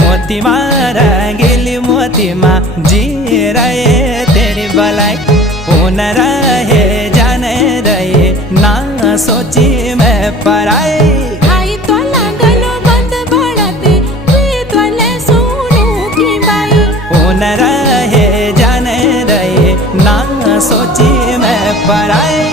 मोती माँ रंगीली मोती माँ जी रहे तेरी भलाई। उन रहे जाने रहे ना सोची मैं पराई। आई तो लागलो बंद बढ़ते वे तोले सुनू की बाई। उन रहे जाने रहे ना सोची मैं पराई।